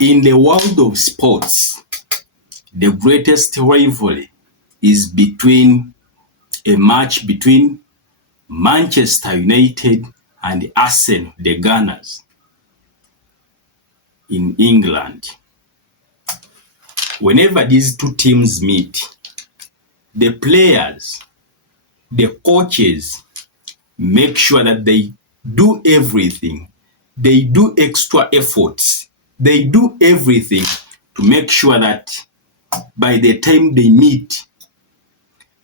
In the world of sports, the greatest rivalry is a match between Manchester United and Arsenal, the Gunners, in England. Whenever these two teams meet, the players, the coaches make sure that they do everything. They do extra efforts. They do everything to make sure that by the time they meet,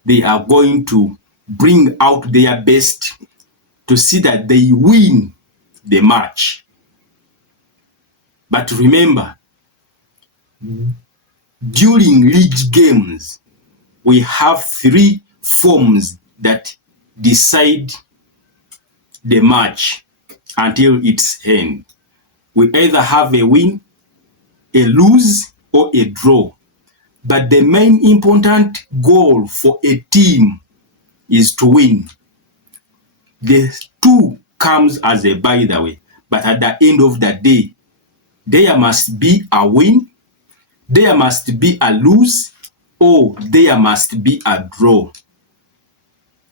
they are going to bring out their best to see that they win the match. But remember, during league games, we have three forms that decide the match until its end. We either have a win, a lose, or a draw. But the main important goal for a team is to win. The two comes as a by the way, but at the end of the day, there must be a win, there must be a lose, or there must be a draw.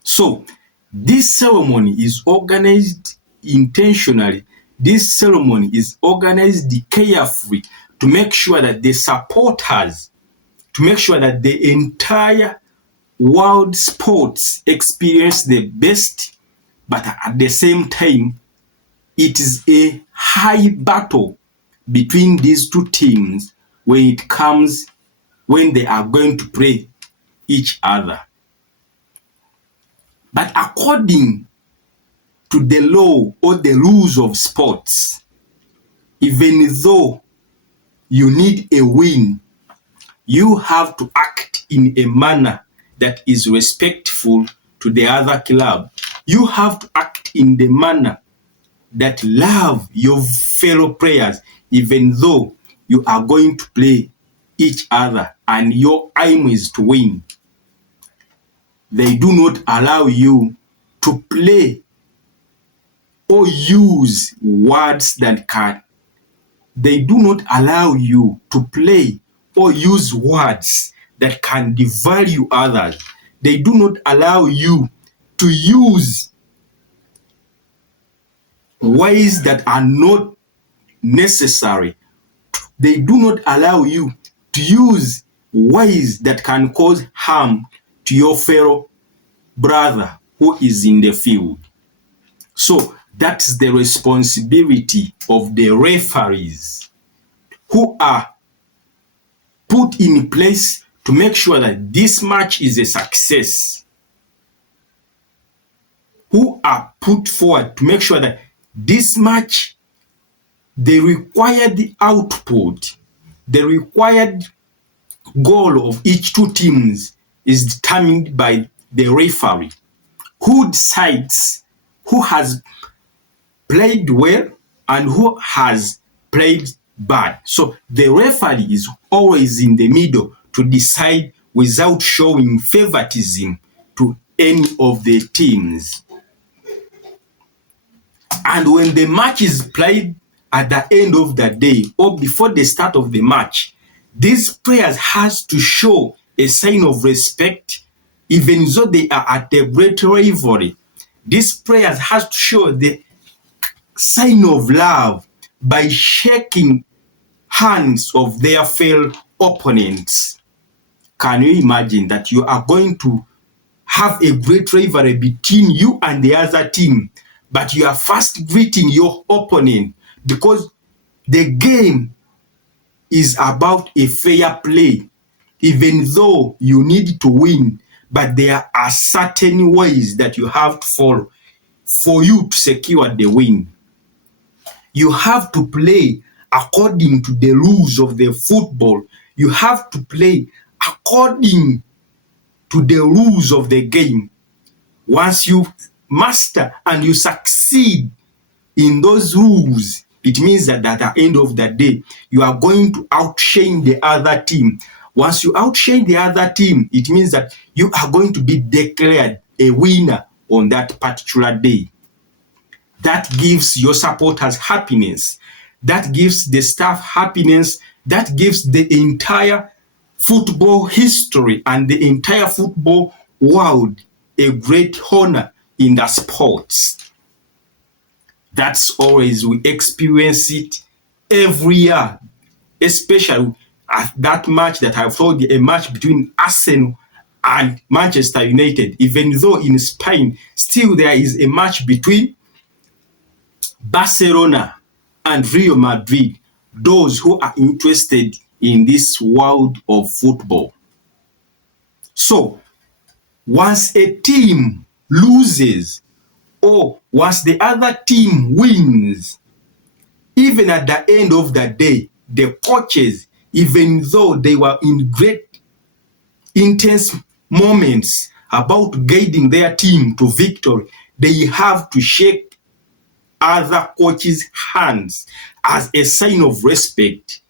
So this ceremony is organized intentionally. This ceremony is organized carefully to make sure that the supporters, to make sure that the entire world sports experience the best, but at the same time, it is a high battle between these two teams when they are going to play each other. But according to the law or the rules of sports, even though you need a win, you have to act in a manner that is respectful to the other club. You have to act in the manner that love your fellow players, even though you are going to play each other and your aim is to win. They do not allow you to play or use words that can. They do not allow you to play or use words that can devalue others. They do not allow you to use ways that are not necessary. They do not allow you to use ways that can cause harm to your fellow brother who is in the field. So that's the responsibility of the referees who are put in place to make sure that this match is a success, who are put forward to make sure that this match, the required output, the required goal of each two teams is determined by the referee, who decides who has played well and who has played bad. So the referee is always in the middle to decide without showing favoritism to any of the teams. And when the match is played at the end of the day or before the start of the match, these players has to show a sign of respect, even though they are at a great rivalry. These players has to show the sign of love by shaking hands of their fellow opponents. Can you imagine that you are going to have a great rivalry between you and the other team, but you are first greeting your opponent? Because the game is about a fair play, even though you need to win, but there are certain ways that you have to follow for you to secure the win. You have to play according to the rules of the football. You have to play according to the rules of the game. Once you master and you succeed in those rules, it means that at the end of the day, you are going to outshine the other team. Once you outshine the other team, it means that you are going to be declared a winner on that particular day. That gives your supporters happiness. that gives the staff happiness, that gives the entire football history and the entire football world a great honor in the sports. That's always we experience it every year, especially at that match that I've told you, a match between Arsenal and Manchester United. Even though in Spain, still there is a match between Barcelona and Real Madrid, those who are interested in this world of football. So, once a team loses or once the other team wins, even at the end of the day, the coaches, even though they were in great intense moments about guiding their team to victory, they have to shake other coaches' hands as a sign of respect.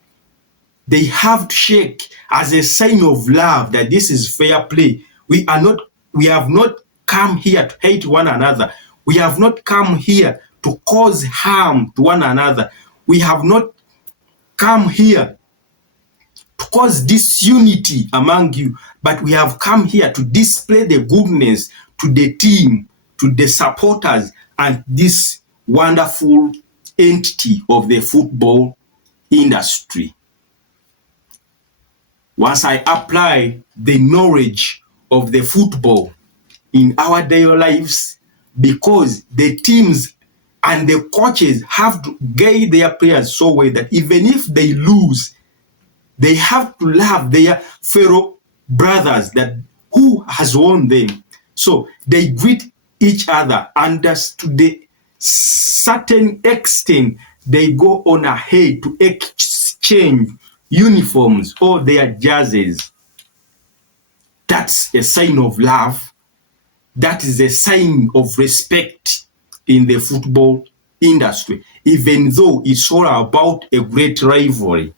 They have to shake as a sign of love that this is fair play. We have not come here to hate one another. We have not come here to cause harm to one another. We have not come here to cause disunity among you, but we have come here to display the goodness to the team, to the supporters, and this wonderful entity of the football industry. Once I apply the knowledge of the football in our daily lives, because the teams and the coaches have to guide their players so well that even if they lose, they have to love their fellow brothers that who has won them. So they greet each other, and to the certain extent they go on ahead to exchange uniforms or their jerseys. That's a sign of love. That is a sign of respect in the football industry, even though it's all about a great rivalry.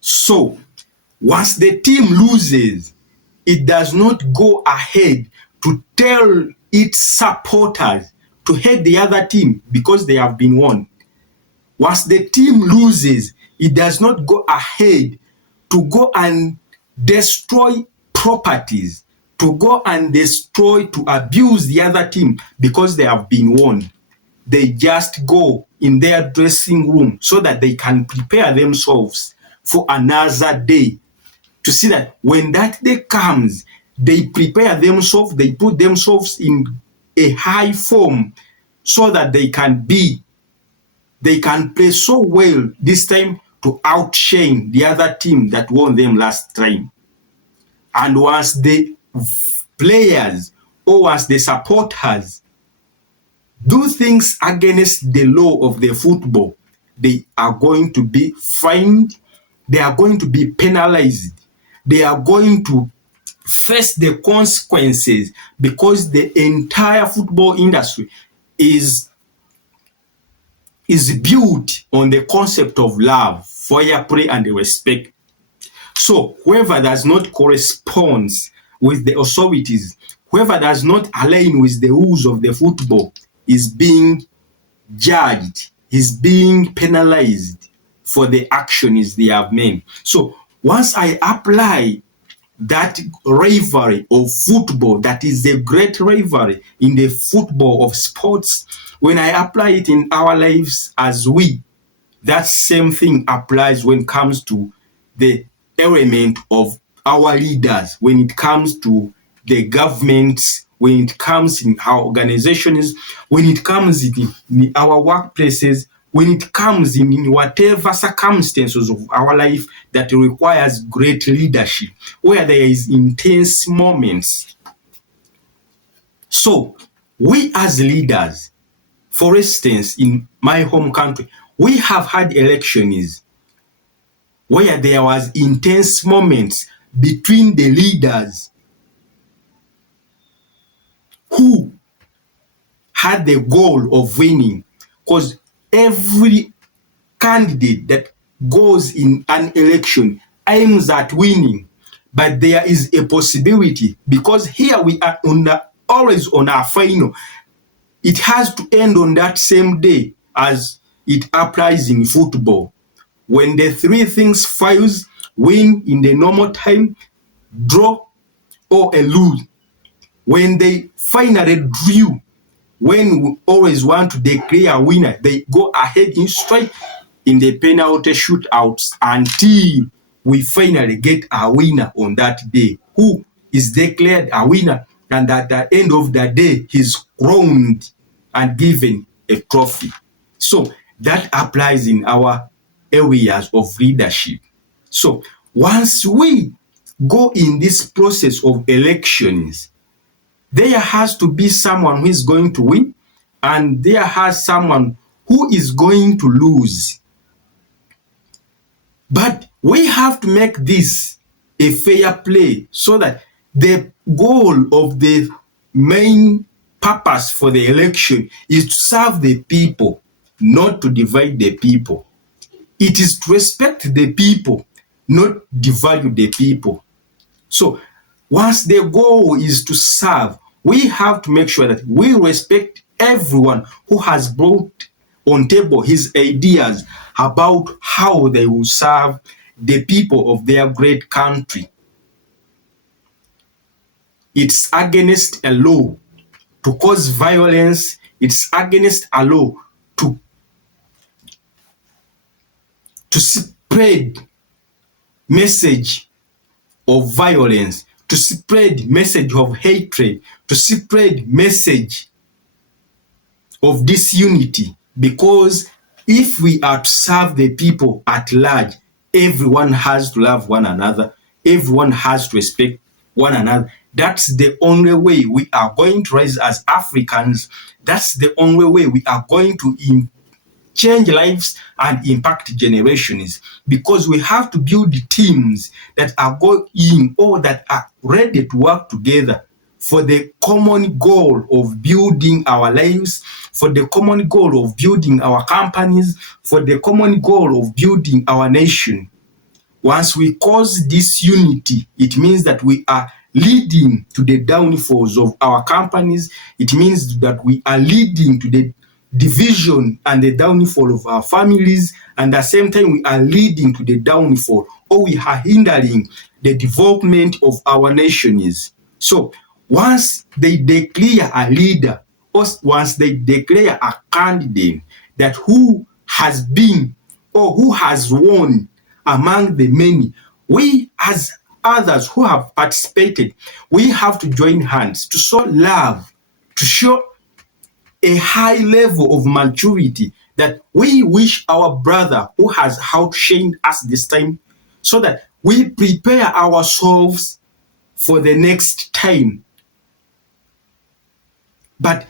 So, once the team loses, it does not go ahead to tell its supporters to hate the other team because they have been won. Once the team loses, it does not go ahead to go and destroy properties, to go and destroy, to abuse the other team because they have been won. They just go in their dressing room so that they can prepare themselves for another day, to see that when that day comes, they prepare themselves, they put themselves in a high form so that they can play so well this time to outshine the other team that won them last time. And once the players or once the supporters do things against the law of the football, they are going to be fined, they are going to be penalized, they are going to face the consequences, because the entire football industry is built on the concept of love, fair play, and respect. So whoever does not correspond with the authorities, whoever does not align with the rules of the football is being judged, is being penalized for the actions they have made. So once I apply that rivalry of football, that is a great rivalry in the football of sports, when I apply it in our lives as that same thing applies when it comes to the element of our leaders, when it comes to the governments, when it comes in our organizations, when it comes in our workplaces, when it comes in whatever circumstances of our life that requires great leadership, where there is intense moments. So, we as leaders, for instance, in my home country, we have had elections where there was intense moments between the leaders who had the goal of winning, because every candidate that goes in an election aims at winning, but there is a possibility, because here we are always on our final, it has to end on that same day as it applies in football. When the three things fails, win in the normal time, draw, or a lose. When they finally drew, when we always want to declare a winner, they go ahead in straight in the penalty shootouts until we finally get a winner on that day, who is declared a winner, and at the end of the day, he's crowned and given a trophy. So that applies in our areas of leadership. So once we go in this process of elections, there has to be someone who is going to win, and there has someone who is going to lose. But we have to make this a fair play so that the goal of the main purpose for the election is to serve the people, not to divide the people. It is to respect the people, not devalue the people. So once the goal is to serve, we have to make sure that we respect everyone who has brought on table his ideas about how they will serve the people of their great country. It's against a law to cause violence. It's against a law to spread message of violence, to spread message of hatred, to spread message of disunity. Because if we are to serve the people at large, everyone has to love one another, everyone has to respect one another. That's the only way we are going to rise as Africans. That's the only way we are going to change lives and impact generations, because we have to build teams that are going or that are ready to work together for the common goal of building our lives, for the common goal of building our companies, for the common goal of building our nation. Once we cause disunity, it means that we are leading to the downfalls of our companies. It means that we are leading to the division and the downfall of our families, and at the same time we are leading to the downfall, or we are hindering the development of our nations. So once they declare a leader, or once they declare a candidate that who has been or who has won among the many, we as others who have participated, we have to join hands to show love, to show a high level of maturity that we wish our brother who has outshined us this time, so that we prepare ourselves for the next time. But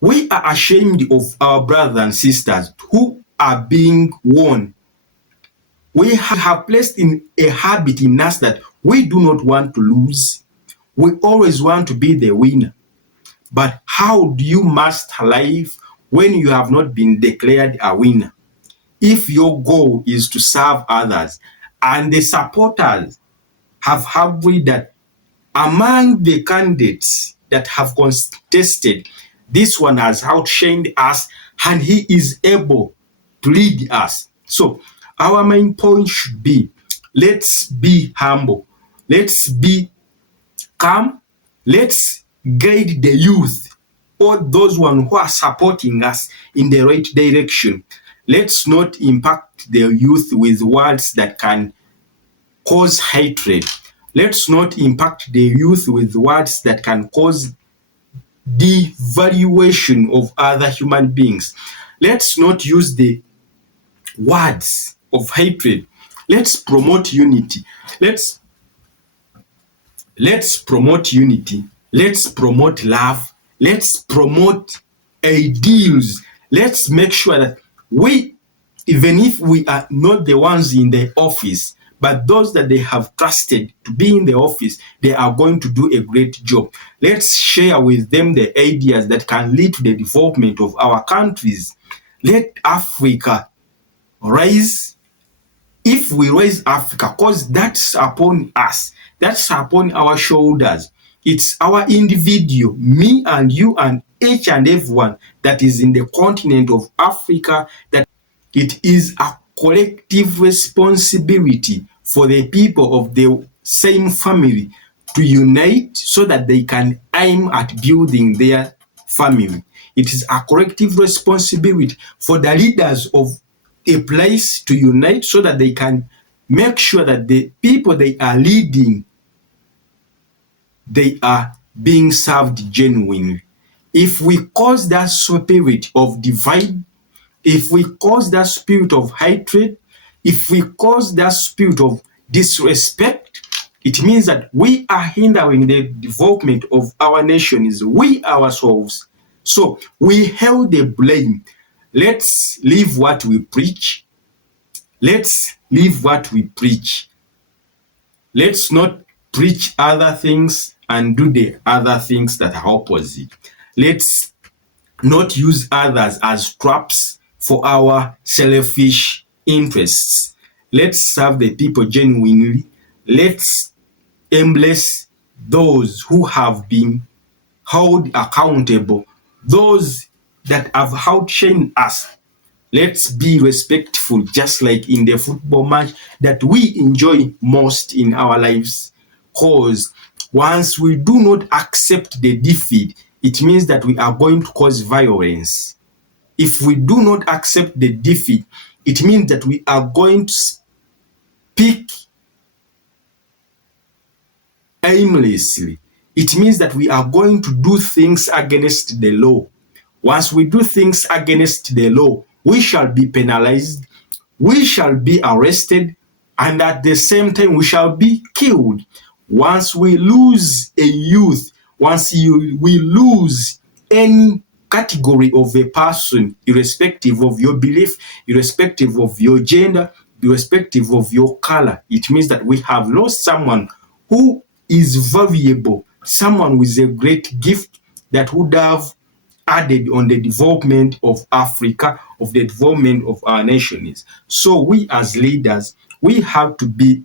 we are ashamed of our brothers and sisters who are being won. We have placed in a habit in us that we do not want to lose. We always want to be the winner. But how do you master life when you have not been declared a winner? If your goal is to serve others, and the supporters have agreed that among the candidates that have contested, this one has outshined us and he is able to lead us. So our main point should be, let's be humble, let's be calm, let's guide the youth, or those one who are supporting us in the right direction. Let's not impact the youth with words that can cause hatred. Let's not impact the youth with words that can cause devaluation of other human beings. Let's not use the words of hatred. Let's promote unity. Let's promote unity. Let's promote love. Let's promote ideals. Let's make sure that we, even if we are not the ones in the office, but those that they have trusted to be in the office, they are going to do a great job. Let's share with them the ideas that can lead to the development of our countries. Let Africa rise. If we raise Africa, because that's upon us, that's upon our shoulders. It's our individual, me and you and each and everyone that is in the continent of Africa, that it is a collective responsibility for the people of the same family to unite so that they can aim at building their family. It is a collective responsibility for the leaders of a place to unite so that they can make sure that the people they are leading, they are being served genuinely. If we cause that spirit of divide, if we cause that spirit of hatred, if we cause that spirit of disrespect, it means that we are hindering the development of our nations, we ourselves. So we held the blame. Let's live what we preach. Let's live what we preach. Let's not preach other things and do the other things that are opposite. Let's not use others as traps for our selfish interests. Let's serve the people genuinely. Let's embrace those who have been held accountable, those that have outshined us. Let's be respectful, just like in the football match that we enjoy most in our lives. Because once we do not accept the defeat, it means that we are going to cause violence. If we do not accept the defeat, it means that we are going to speak aimlessly. It means that we are going to do things against the law. Once we do things against the law, we shall be penalized, we shall be arrested, and at the same time we shall be killed. Once we lose a youth, we lose any category of a person, irrespective of your belief, irrespective of your gender, irrespective of your color, it means that we have lost someone who is valuable, someone with a great gift that would have added on the development of Africa, of the development of our nations. So we as leaders, we have to be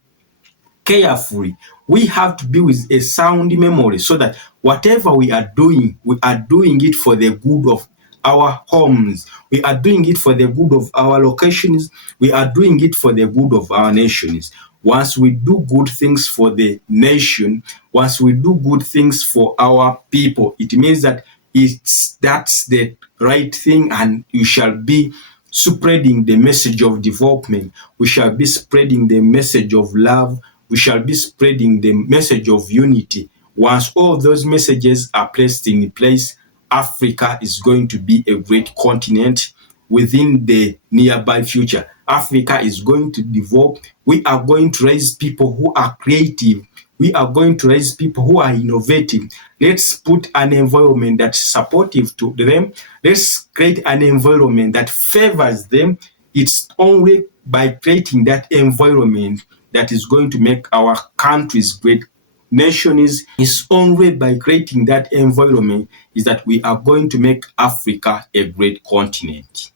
careful. We have to be with a sound memory so that whatever we are doing it for the good of our homes. We are doing it for the good of our locations. We are doing it for the good of our nations. Once we do good things for the nation, once we do good things for our people, it means that that's the right thing, and you shall be spreading the message of development. We shall be spreading the message of love. We shall be spreading the message of unity. Once all those messages are placed in place, Africa is going to be a great continent within the nearby future. Africa is going to develop. We are going to raise people who are creative. We are going to raise people who are innovative. Let's put an environment that's supportive to them. Let's create an environment that favors them. It's only by creating that environment that is going to make our countries great nations. It's only by creating that environment is that we are going to make Africa a great continent.